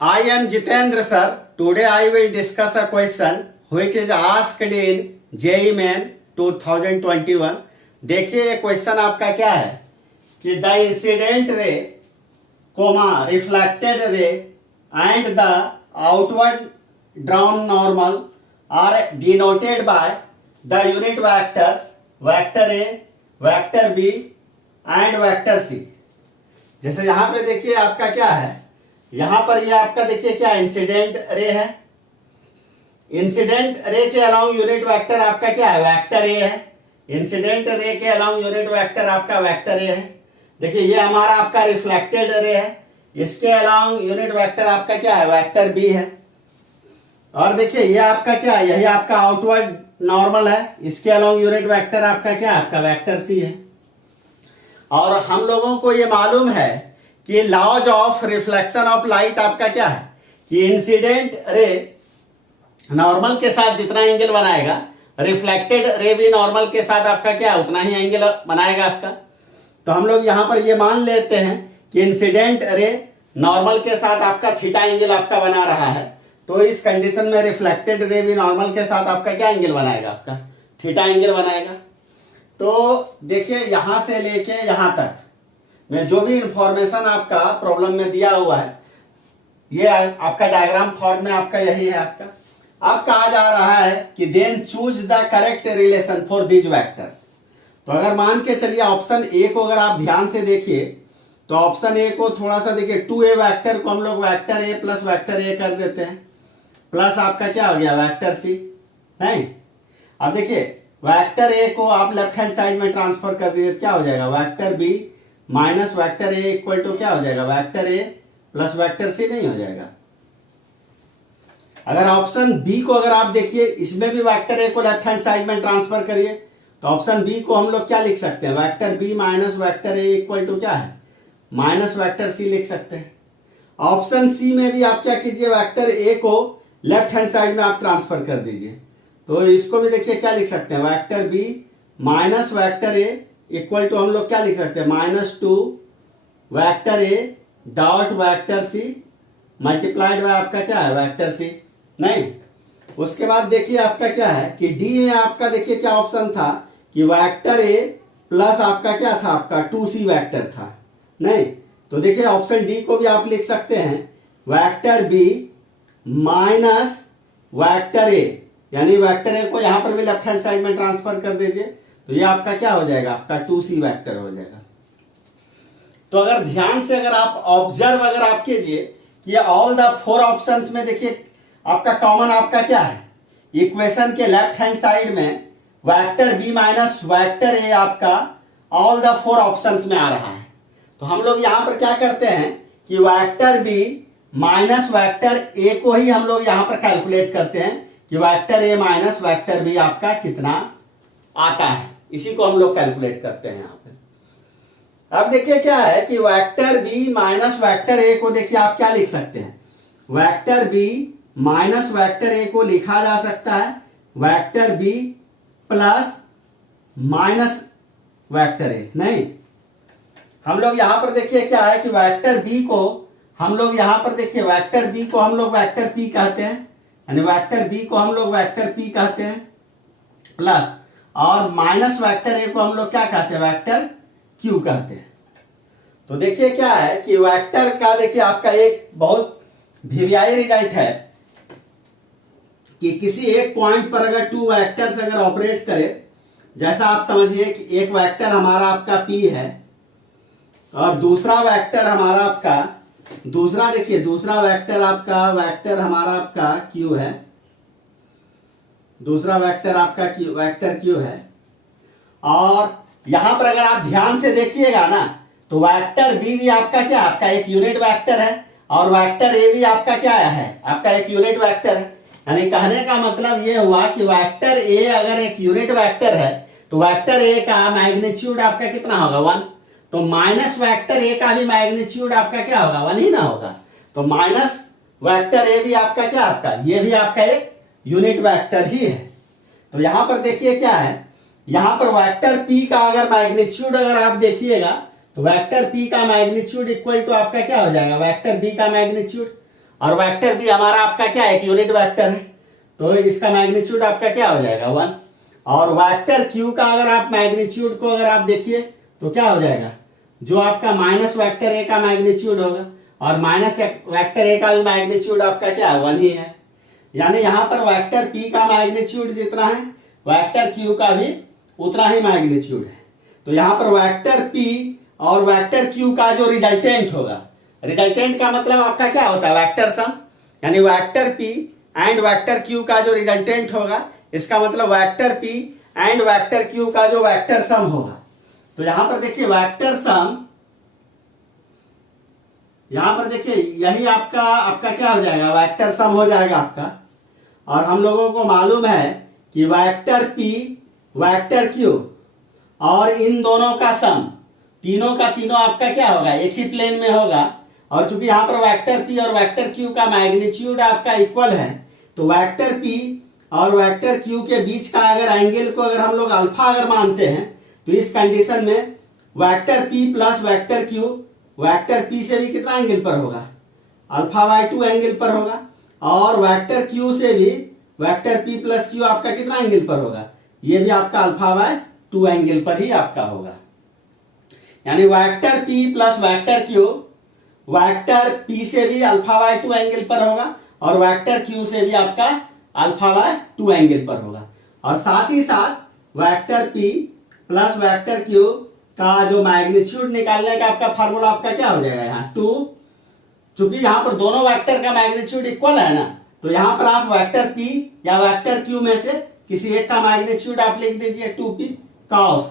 I am Jitendra sir. Today I will discuss a question which is asked in JEE Main 2021. देखिए ये question आपका क्या है कि the incident ray comma reflected ray and the outward drawn normal are denoted by the unit vectors vector A vector B and vector C. जैसे यहां पे देखिए आपका क्या है, यहां पर ये आपका देखिए क्या इंसिडेंट रे है। इंसिडेंट रे के अलाउंग यूनिट वेक्टर आपका क्या है, वेक्टर ए है। इंसिडेंट रे के अलाउंग यूनिट वेक्टर आपका वेक्टर ए है। देखिए ये हमारा आपका रिफ्लेक्टेड रे है, इसके अलाउंग यूनिट वेक्टर आपका क्या है, वेक्टर बी है। और देखिए ये आपका क्या है, यही आपका आउटवर्ड नॉर्मल है, इसके अलाउंग यूनिट वेक्टर आपका क्या है, आपका वेक्टर सी है। और हम लोगों को ये मालूम है कि laws of reflection of light आपका क्या है कि इंसिडेंट रे नॉर्मल के साथ जितना एंगल बनाएगा, रिफ्लेक्टेड रे भी नॉर्मल के साथ आपका क्या है, उतना ही एंगल बनाएगा आपका। तो हम लोग यहां पर ये मान लेते हैं कि इंसिडेंट रे नॉर्मल के साथ आपका थीटा एंगल आपका बना रहा है, तो इस कंडीशन में रिफ्लेक्टेड रे भी नॉर्मल के साथ आपका क्या एंगल बनाएगा, आपका थीटा एंगल बनाएगा। तो देखिए यहां से लेके यहां तक में जो भी इंफॉर्मेशन आपका प्रॉब्लम में दिया हुआ है, ये आपका डायग्राम फॉर्म में आपका यही है। आपका कहा जा रहा है कि then choose the correct relation for these vectors. तो अगर मान के चलिए ऑप्शन ए को अगर आप ध्यान से देखिए तो ऑप्शन ए को थोड़ा सा देखिए, 2a वेक्टर को हम लोग vector A plus vector A कर देते हैं, प्लस आपका क्या हो गया वेक्टर सी। नहीं, अब देखिए वेक्टर ए को आप लेफ्ट हैंड साइड में ट्रांसफर कर दीजिए, क्या हो जाएगा vector B minus vector A equal to क्या हो जाएगा, vector A plus vector C नहीं हो जाएगा। अगर ऑप्शन बी को अगर आप देखिए, इसमें भी वेक्टर ए को लेफ्ट हैंड साइड में ट्रांसफर करिए तो ऑप्शन बी को हम लोग क्या लिख सकते हैं, vector B minus vector A equal to क्या है, माइनस वेक्टर सी लिख सकते हैं। ऑप्शन सी में भी आप क्या कीजिए, वेक्टर ए को लेफ्ट हैंड साइड में आप ट्रांसफर कर दीजिए, तो इसको भी देखिए क्या लिख सकते हैं, vector B minus vector A equal to हम लोग क्या लिख सकते हैं, -2 vector A dot vector C multiplied by आपका क्या है, वेक्टर सी। नहीं, उसके बाद देखिए आपका क्या है कि डी में आपका देखिए क्या ऑप्शन था कि वेक्टर ए प्लस आपका क्या था, आपका 2c वेक्टर था। नहीं, तो देखिए ऑप्शन डी को भी आप लिख सकते हैं vector B minus vector A, यानी वेक्टर ए को यहां पर भी लेफ्ट हैंड साइड में ट्रांसफर कर दीजिए तो ये आपका क्या हो जाएगा, आपका 2c वेक्टर हो जाएगा। तो अगर ध्यान से अगर आप ऑब्जर्व अगर आप कीजिए कि ऑल द 4 ऑप्शंस में देखिए आपका कॉमन आपका क्या है, इक्वेशन के लेफ्ट हैंड साइड में vector B minus vector A आपका ऑल द 4 ऑप्शंस में आ रहा है। तो हम लोग यहां पर क्या करते हैं कि vector B minus vector A को ही हम लोग यहां पर कैलकुलेट करते हैं कि vector A minus vector B आपका कितना आता है, इसी को हम लोग कैलकुलेट करते हैं यहां पर। अब देखिए क्या है कि vector B minus vector A को देखिए आप क्या लिख सकते हैं, vector B minus vector A को लिखा जा सकता है vector B plus minus vector A. नहीं, हम लोग यहां पर देखिए क्या है कि वेक्टर बी को हम लोग यहां पर देखिए वेक्टर बी को हम लोग वेक्टर पी कहते हैं, यानी वेक्टर बी को हम लोग वेक्टर पी कहते हैं प्लस, और माइनस वेक्टर ए को हम लोग क्या कहते हैं, वेक्टर क्यू कहते हैं। तो देखिए क्या है कि वेक्टर का देखिए आपका एक बहुत वीवीआई रिजल्ट है कि किसी एक पॉइंट पर अगर 2 वेक्टर्स अगर ऑपरेट करे, जैसा आप समझिए कि एक वेक्टर हमारा आपका पी है और दूसरा वेक्टर हमारा आपका देखिए दूसरा वेक्टर हमारा आपका क्यू है, दूसरा वेक्टर आपका वेक्टर क्यू है। और यहां पर अगर आप ध्यान से देखिएगा ना तो वेक्टर बी भी आपका क्या, आपका एक यूनिट वेक्टर है और वेक्टर ए भी आपका क्या है, आपका एक यूनिट वेक्टर है। यानी कहने का मतलब ये हुआ कि वेक्टर ए अगर एक यूनिट वेक्टर है तो वेक्टर ए का मैग्नीट्यूड आपका कितना होगा, 1। तो माइनस वेक्टर ए का भी मैग्नीट्यूड आपका क्या होगा, 1 ही ना होगा। तो माइनस वेक्टर ए भी आपका क्या, आपका ये भी आपका एक यूनिट वेक्टर ही है। तो यहां पर देखिए क्या है, यहां पर वेक्टर पी का अगर मैग्नीट्यूड अगर आप देखिएगा तो वेक्टर पी का मैग्नीट्यूड इक्वल टू आपका क्या हो जाएगा, वेक्टर बी का मैग्नीट्यूड। और वेक्टर बी हमारा आपका क्या है, एक यूनिट वेक्टर है, तो इसका मैग्नीट्यूड आपका क्या हो जाएगा 1। और वेक्टर क्यू का अगर आप मैग्नीट्यूड को अगर आप देखिए तो क्या हो जाएगा, जो आपका माइनस वेक्टर ए का मैग्नीट्यूड होगा और माइनस वेक्टर ए का भी मैग्नीट्यूड आपका क्या है 1 ही है। यानी यहां पर वेक्टर पी का मैग्नीट्यूड जितना है वेक्टर क्यू का भी उतना ही मैग्नीट्यूड है। तो यहां पर वेक्टर पी और वेक्टर क्यू का जो रिजल्टेंट होगा, रिजल्टेंट का मतलब आपका क्या होता है वेक्टर सम, यानी vector P and vector Q का जो रिजल्टेंट होगा इसका मतलब vector P and vector Q का जो वेक्टर सम होगा। तो यहां पर देखिए वेक्टर सम, यहां पर देखिए यही आपका क्या हो जाएगा, वेक्टर सम हो जाएगा आपका। और हम लोगों को मालूम है कि वेक्टर पी वेक्टर क्यू और इन दोनों का सम, तीनों का तीनों आपका क्या होगा, एक ही प्लेन में होगा। और चूंकि यहां पर वेक्टर पी और वेक्टर क्यू का मैग्नीट्यूड आपका इक्वल है, तो वेक्टर पी और वेक्टर क्यू के बीच का अगर एंगल को अगर हम लोग अल्फा अगर मानते हैं, तो इस कंडीशन में vector P plus vector Q vector P से भी कितना एंगल पर होगा, अल्फा/2 एंगल पर होगा। और वेक्टर क्यू से भी वेक्टर पी प्लस क्यू आपका कितना एंगल पर होगा, ये भी आपका अल्फा/2 एंगल पर ही आपका होगा। यानी vector P plus vector Q vector P से भी अल्फा/2 एंगल पर होगा और वेक्टर क्यू से भी आपका अल्फा/2 एंगल पर होगा। और साथ ही साथ vector P plus vector Q का जो मैग्नीट्यूड निकालने का आपका फार्मूला आपका क्या हो जाएगा, यहाँ 2। चूंकि यहां पर दोनों वेक्टर का मैग्नीट्यूड इक्वल है ना, तो यहां पर आप वेक्टर पी या वेक्टर क्यू में से किसी एक का मैग्नीट्यूड आप लिख दीजिए 2p cos।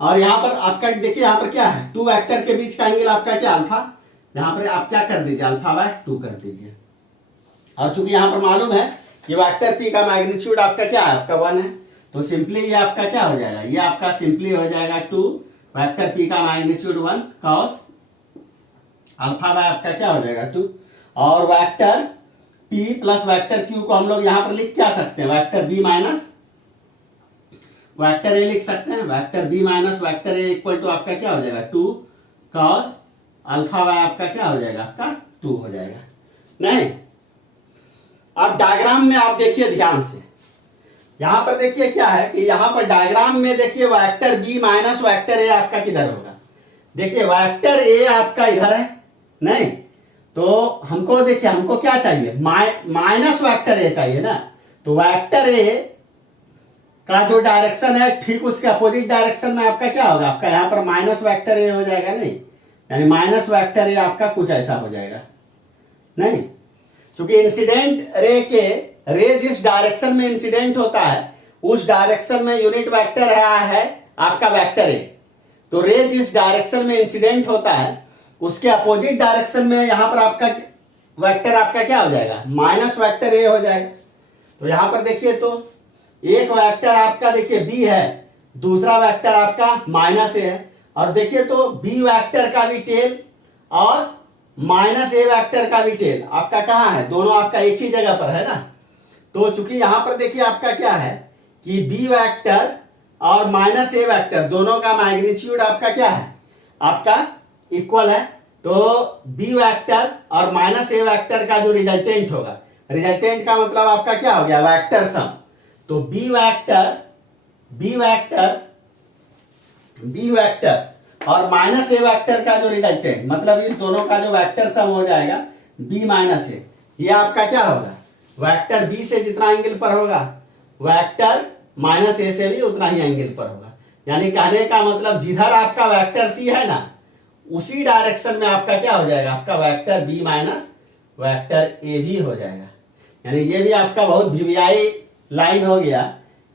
और यहां पर आपका देखिए यहां पर क्या है, 2 वेक्टर के बीच का एंगल आपका क्या अल्फा, यहां पर आप क्या कर दीजिए अल्फा/2 कर दीजिए। और चूंकि यहां पर मालूम है कि वेक्टर पी का मैग्नीट्यूड आपका क्या है, आपका 1 है, तो सिंपली ये आपका क्या हो जाएगा, ये आपका सिंपली हो जाएगा 2 वेक्टर पी का मैग्नीट्यूड 1 cos अल्फा बाय आपका क्या हो जाएगा 2। और vector P plus vector Q को हम लोग यहां पर लिख क्या सकते हैं, vector B minus vector A लिख सकते हैं। Vector B minus vector A equal to आपका क्या हो जाएगा 2 cos अल्फा बाय आपका क्या हो जाएगा, आपका 2 हो जाएगा। नहीं, अब डायग्राम में आप देखिए ध्यान से, यहां पर देखिए क्या है कि यहां पर डायग्राम में देखिए vector B minus vector A आपका किधर होगा, देखिए वेक्टर ए आपका इधर है, नहीं तो हमको देखिए हमको क्या चाहिए, माइनस वेक्टर ए चाहिए ना। तो वेक्टर ए का जो डायरेक्शन है ठीक उसके अपोजिट डायरेक्शन में आपका क्या होगा, आपका यहां पर माइनस वेक्टर ए हो जाएगा, नहीं यानी माइनस वेक्टर ए आपका कुछ ऐसा हो जाएगा। नहीं, क्योंकि इंसिडेंट रे जिस डायरेक्शन में इंसिडेंट होता है उस डायरेक्शन में यूनिट वेक्टर रहा है आपका वेक्टर ए। तो रे जिस डायरेक्शन में इंसिडेंट होता है उसके अपोजिट डायरेक्शन में यहां पर आपका वेक्टर आपका क्या हो जाएगा, माइनस वेक्टर ए हो जाएगा। तो यहां पर देखिए तो एक वेक्टर आपका देखिए बी है, दूसरा वेक्टर आपका माइनस ए है। और देखिए तो बी वेक्टर का भी टेल और माइनस ए वेक्टर का भी टेल आपका कहां है, दोनों आपका एक ही जगह पर है ना। तो चूंकि यहां पर देखिए आपका क्या है कि बी वेक्टर और माइनस ए वेक्टर दोनों का मैग्नीट्यूड आपका क्या है, आपका इक्वल है। तो बी वेक्टर और माइनस ए वेक्टर का जो रिजल्टेंट होगा, रिजल्टेंट का मतलब आपका क्या हो गया, वेक्टर सम। तो बी वेक्टर और माइनस ए वेक्टर का जो रिजल्टेंट मतलब इस दोनों का जो वेक्टर सम हो जाएगा बी माइनस ए, ये आपका क्या होगा, वेक्टर बी से जितना एंगल पर होगा वेक्टर माइनस ए से भी उतना ही एंगल पर होगा। यानी कहने का मतलब जिधर आपका वेक्टर सी है ना उसी डायरेक्शन में आपका क्या हो जाएगा, आपका vector B minus vector A भी हो जाएगा। यानी ये भी आपका बहुत वीवीआई लाइन हो गया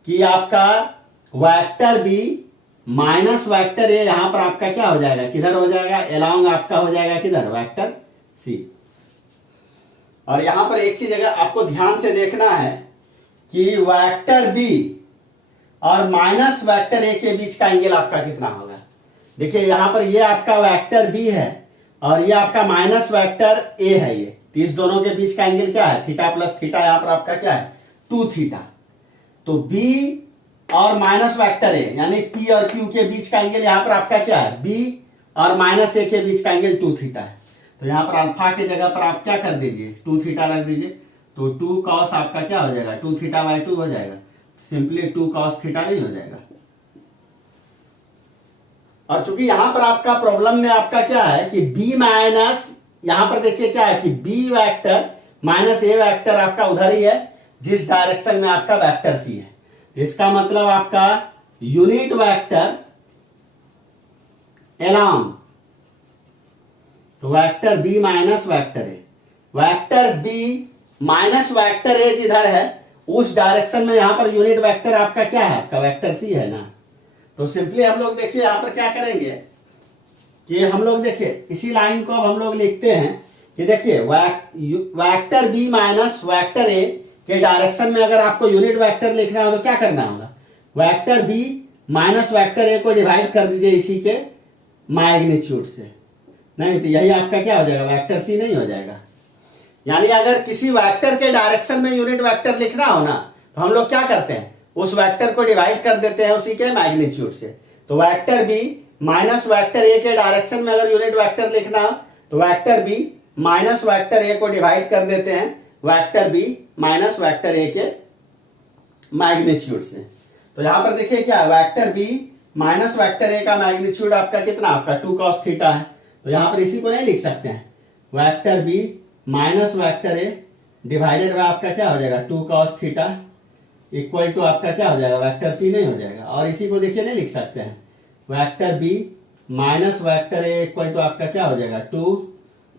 कि आपका vector B minus vector A यहां पर आपका क्या हो जाएगा, किधर हो जाएगा, अलोंग आपका हो जाएगा किधर, वेक्टर सी। और यहां पर एक चीज अगर आपको ध्यान से देखना है कि वेक्टर बी और माइनस वेक्टर ए के बीच का एंगल आपका कितना होगा। देखिए यहां पर ये आपका वेक्टर बी है और ये आपका माइनस वेक्टर ए है, ये तो इस दोनों के बीच का एंगल क्या है, थीटा प्लस थीटा, यहां पर आपका क्या है 2 थीटा। तो बी और माइनस वेक्टर ए यानी पी और क्यू के बीच का एंगल यहां पर आपका क्या है, बी और माइनस ए के बीच का एंगल 2 थीटा है। तो यहाँ पर अल्फा के जगह पर आप क्या कर दीजिए, 2 थीटा रख दीजिए, तो 2 कॉस आपका क्या हो जाएगा, 2 थीटा बाई 2 हो जाएगा, सिंपली 2 कॉस थीटा नहीं हो जाएगा। और चूंकि यहां पर आपका प्रॉब्लम में आपका क्या है कि b माइनस, यहां पर देखिए क्या है कि b vector minus a vector आपका उधर ही है जिस डायरेक्शन में आपका वेक्टर c है। इसका मतलब आपका यूनिट वेक्टर एलॉन्ग, तो vector b minus vector a, vector b minus vector a जिधर है उस डायरेक्शन में यहां पर यूनिट वेक्टर आपका क्या है, आपका वेक्टर c है ना। तो सिंपली हम लोग देखिए यहां पर क्या करेंगे कि हम लोग देखिए इसी लाइन को अब हम लोग लिखते हैं कि देखिए vector b minus vector a के डायरेक्शन में अगर आपको यूनिट वेक्टर लिखना हो तो क्या करना होगा, vector b minus vector a को डिवाइड कर दीजिए इसी के मैग्नीट्यूड से, नहीं तो यही आपका क्या हो जाएगा, वेक्टर c नहीं हो जाएगा। यानी अगर किसी वेक्टर के डायरेक्शन में यूनिट वेक्टर लिखना हो ना तो हम लोग क्या करते हैं, उस वेक्टर को डिवाइड कर देते हैं उसी के मैग्नीट्यूड से। तो vector b minus vector a के डायरेक्शन में अगर यूनिट वेक्टर लिखना हो तो vector b minus vector a को डिवाइड कर देते हैं vector b minus vector a के मैग्नीट्यूड से। तो यहां पर देखिए क्या है, vector b minus vector a का मैग्नीट्यूड आपका कितना, आपका 2 cos थीटा है। तो यहां पर इसी को नहीं लिख सकते हैं, vector b minus vector a divided by आपका क्या हो जाएगा, 2 cos थीटा इक्वल टू आपका क्या हो जाएगा, वेक्टर c नहीं हो जाएगा। और इसी को देखिए नहीं लिख सकते हैं, vector b minus vector a equal to आपका क्या हो जाएगा, 2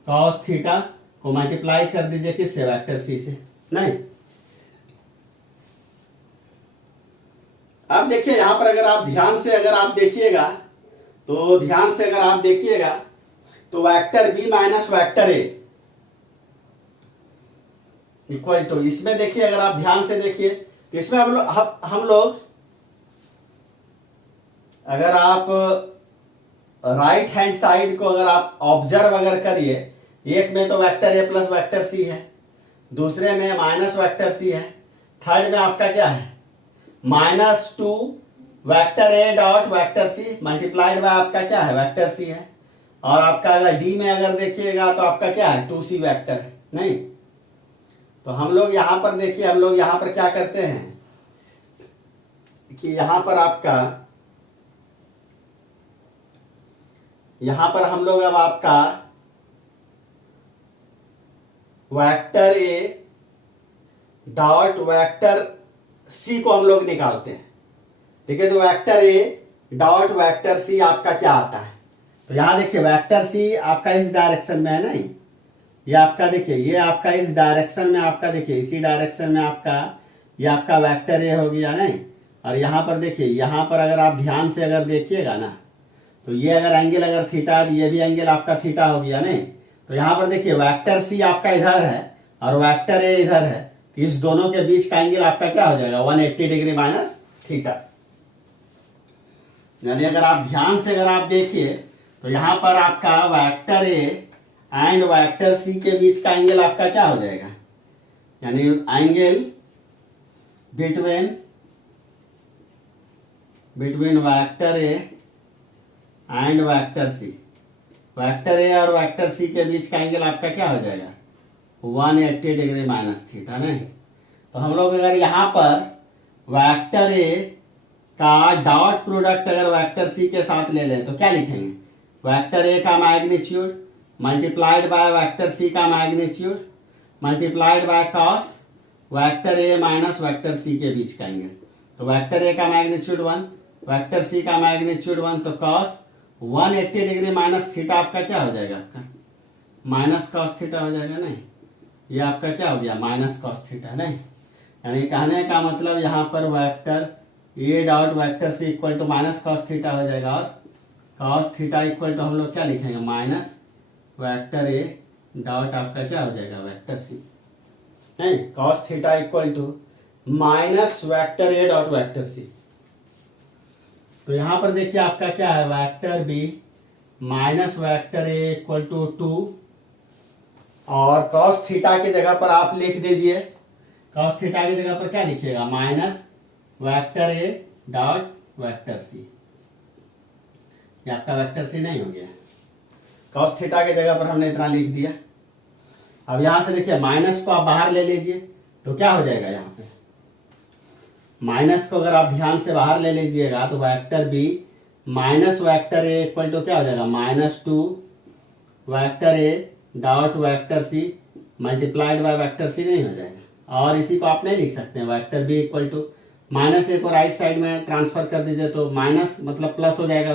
cos थीटा को मल्टीप्लाई कर दीजिए किससे, वेक्टर c से, नहीं। अब देखिए यहां पर अगर आप ध्यान से अगर आप देखिएगा तो ध्यान से अगर आप देखिएगा तो vector b minus vector a equal to, इसमें देखिए अगर आप ध्यान से देखिए तो इसमें हम लोग अगर आप राइट हैंड साइड को अगर आप ऑब्जर्व अगर करिए, एक में तो vector a plus vector c है, दूसरे में माइनस वेक्टर c है, थर्ड में आपका क्या है, -2 vector a dot vector c multiplied by आपका क्या है, वेक्टर c है। और आपका अगर d में अगर देखिएगा तो आपका क्या है, 2c वेक्टर है, नहीं। तो हम लोग यहां पर देखिए, हम लोग यहां पर क्या करते हैं कि यहां पर आपका, यहां पर हम लोग अब आपका vector a dot vector c को हम लोग निकालते हैं, ठीक है। तो vector a dot vector c आपका क्या आता है, तो यहां देखिए वेक्टर c आपका इस डायरेक्शन में है, नहीं, ये आपका देखिए ये आपका इस डायरेक्शन में आपका देखिए इसी डायरेक्शन में आपका ये आपका वेक्टर a हो गया, नहीं। और यहां पर देखिए, यहां पर अगर आप ध्यान से अगर देखिएगा ना तो ये अगर एंगल अगर थीटा है, ये भी एंगल आपका थीटा हो गया, नहीं। तो यहां पर देखिए वेक्टर c आपका इधर है और वेक्टर a इधर है, तो इस दोनों के बीच का एंगल आपका क्या हो जाएगा, 180 डिग्री माइनस थीटा। यानी अगर आप ध्यान से अगर आप देखिए तो यहां पर आपका vector a and vector c के बीच का एंगल आपका क्या हो जाएगा, यानी angle between vector a and vector c, vector a और वेक्टर c के बीच का एंगल आपका क्या हो जाएगा, 180 डिग्री माइनस थीटा, नहीं। तो हम लोग अगर यहां पर वेक्टर a का डॉट प्रोडक्ट अगर वेक्टर c के साथ ले लें तो क्या लिखेंगे, वेक्टर a का magnitude multiplied by vector c का magnitude multiplied by cos vector a minus vector c के बीच का एंगल। तो वेक्टर a का मैग्नीट्यूड 1, वेक्टर c का मैग्नीट्यूड 1, तो कॉस 180 डिग्री माइनस थीटा आपका क्या हो जाएगा, आपका माइनस कॉस थीटा हो जाएगा, नहीं। ये आपका क्या हो गया, माइनस कॉस थीटा, नहीं। यानी कहने का मतलब यहाँ पर vector a dot vector c equal to minus cos theta हो जाएगा, और कॉस थीटा इक्वल टू हम लोग क्या लिखेंगे, माइनस वेक्टर a डॉट आपका क्या हो जाएगा, वेक्टर c, नहीं। Cos theta equal to minus vector a dot vector c। तो यहां पर देखिए आपका क्या है, vector b minus vector a equal to 2, और कॉस थीटा की जगह पर आप लिख दीजिए, कॉस थीटा की जगह पर क्या लिखिएगा, minus vector a dot vector c। ये आपका वेक्टर c नहीं हो गया। कॉस थीटा के जगह पर हमने इतना लिख दिया। अब यहां से देखिए माइनस को आप बाहर ले लीजिए तो क्या हो जाएगा, यहाँ पे माइनस को अगर आप ध्यान से बाहर ले लीजिएगा तो vector B minus vector A equal to क्या हो जाएगा, -2 vector A dot vector C multiplied by vector C नहीं हो जाएगा। और इसी को आप नहीं लिख सकते हैं, vector B equal to minus A को राइट साइड में ट्रांसफर कर दीजिए तो माइनस मतलब प्लस हो जाएगा,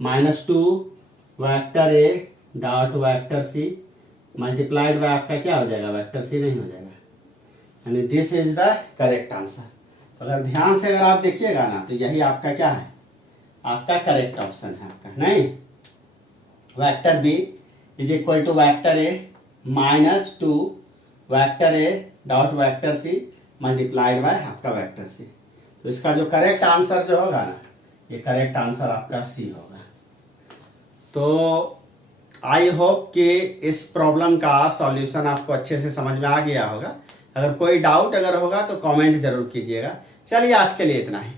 -2 vector A dot vector C multiplied by आपका क्या हो जाएगा, वेक्टर सी नहीं हो जाएगा। यानी this is the correct answer. तो अगर ध्यान से अगर आप देखिएगा ना तो यही आपका क्या है, आपका करेक्ट ऑप्शन है आपका, नहीं vector B is equal to vector A -2 vector A dot vector C multiplied by आपका वेक्टर सी। तो इसका जो करेक्ट आंसर जो होगा ना, ये करेक्ट आंसर आपका सी होगा। तो आई होप कि इस प्रॉब्लम का सॉल्यूशन आपको अच्छे से समझ में आ गया होगा। अगर कोई डाउट अगर होगा तो कमेंट जरूर कीजिएगा। चलिए आज के लिए इतना ही।